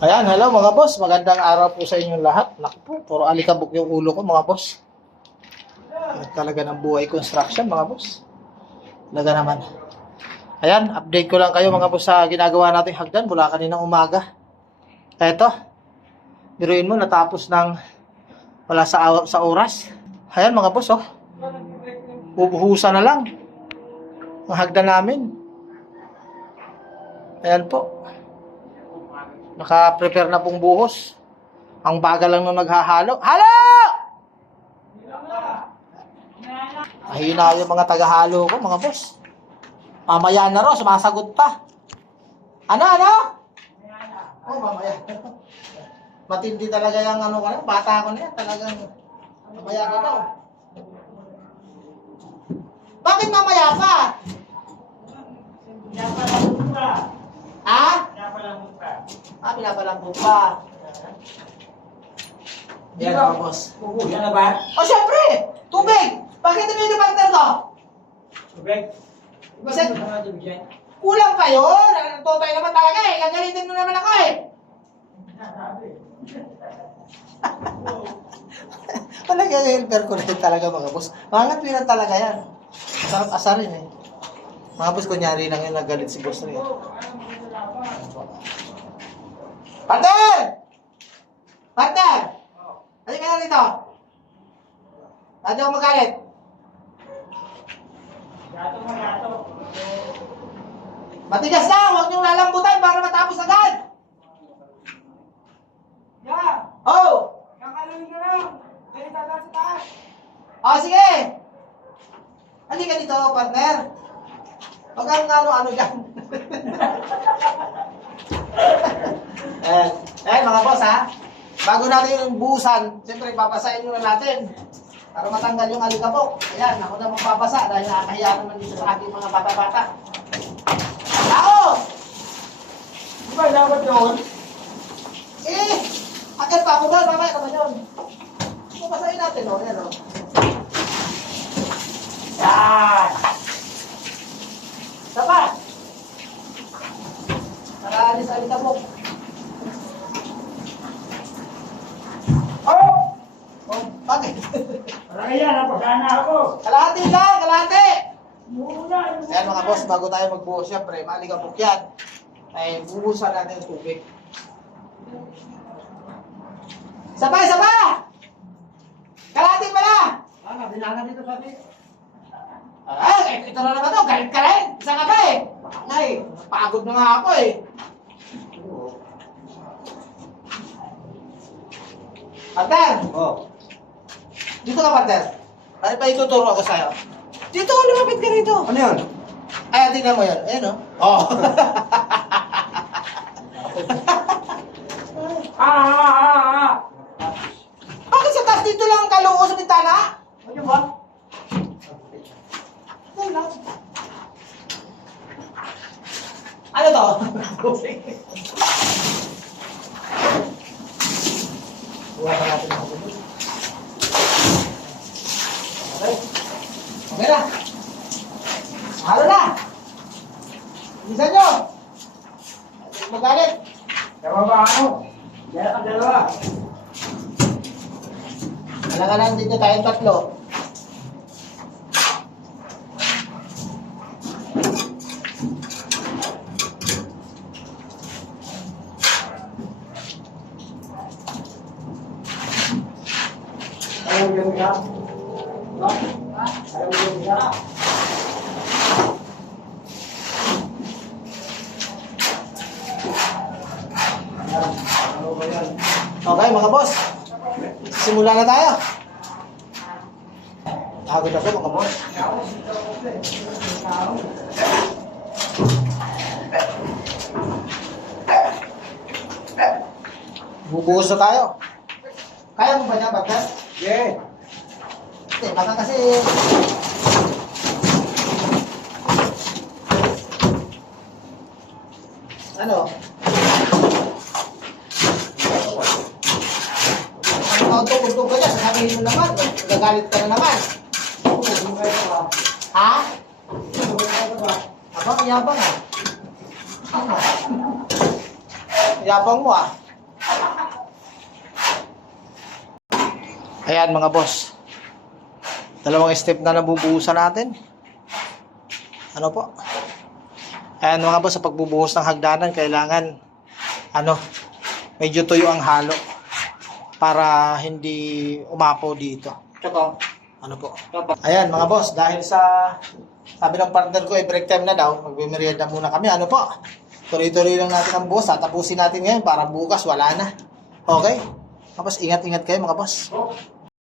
Ayan, hello mga boss. Magandang araw po sa inyong lahat. Naku po, puro alikabok yung ulo ko mga boss. Talaga ng buhay construction mga boss. Talaga naman. Ayan, update ko lang kayo mga boss sa ginagawa nating hagdan mula kaninang umaga. Eto, biruin mo, natapos ng wala sa oras. Ayan mga boss, oh. Bubuhusan na lang ang hagdan namin. Ayan po. Naka-prepare na pong buhos. Ang bagal lang nung naghahalo. Halo! Mahina yung mga tagahalo ko, mga boss. Mamaya na raw, sumasagot pa. Ano? Oh, mamaya. Matindi talaga yung ano ka, bata ko na yan. Talagang mamaya na raw. Bakit mamaya pa? Ha? Pinapalambot pa. Yan mga boss. Yan na ba? O syempre! Tubig! Bakit hindi yung partner ko? Tubig? Kasi kulang pa yun. Tutay naman talaga eh. Gagalitin mo naman ako eh. Talaga yung helper ko rin talaga mga boss. Mga pinan talaga yan. Sarap asarin eh. Mga boss, kunyari lang yung nagalit si boss rin. Partner! Partner! Halika na dito. Ba't ako magalit? Gato. Matigas na! Huwag niyong lalambutan para matapos agad! Ya! Oh! Kakalawin ka lang! Ganito na sa taas! Oh, sige! Halika dito, partner. Huwag kang ano-ano dyan. Mga boss ha. Bago natin yung buhusan, siyempre papasain nyo na natin. Para matanggal yung alikabok. Ayan, ako na magpapasa dahil nakakahiya naman dito sa aking mga bata-bata. Ako! Di ba dapat doon? Akit pa ako doon, mamaya naman yun. Papasain natin, o. Ayan, o. Yan! Sapa! Para alis ang alikabok. Oh! Oh, bakit? Para yan, napasana ako! Kalahati lang, kalahati! Muna! Ayan mga boss, bago tayo magbuhos, siyempre, maligabok yan. Ay, buhusan natin yung tubig. Sabay! Kalahati pala! Binangan dito sa atin. Ito na naman to, galit ka rin! Isa ka pa eh! Baka nga eh, pagod na nga ako eh. Partner! Oh. Dito ka, partner. Ano pa ituturo ako sa'yo? Dito, lumapit ka rito. Ano yun? Ay, tingnan mo yan. Ayan, oh. Bakit sa taas dito lang ang kalungo sa bintana? Ano ba? Ano to? Buha pa natin ang tubig. Okay. Okay na. Halo na. Bilisan nyo. Magalit. Dalawa ba ako? Yan ang dalawa. Alang-alang dito tayong tatlo. Ayaw mo ka? Ayaw mo ka? Ano ba yan? Okay mga boss. Simula na tayo. Hagod ako mga boss. Bubuhos na tayo. Kaya mo ba niya, Bagdad? Yeah. Hindi, baka kasi... Ano? Ang tungkol ka niya, sasabihin mo naman, gagalit ka na naman. Ha? Abang, yabang ah. Yabang mo ah. Ayan mga boss. Dalawang step na nabubuhusan natin. Ano po? Ayan mga boss, sa pagbubuhos ng hagdanan, kailangan medyo tuyo ang halo para hindi umapaw dito. Tsaka, Ano po? Ayan mga boss, dahil sa sabi ng partner ko, break time na daw, magmimerienda muna kami. Ano po? Tuloy-tuloy lang natin ang boss. Tatapusin natin ngayon para bukas wala na. Okay? Tapos ingat-ingat kayo mga boss. oh,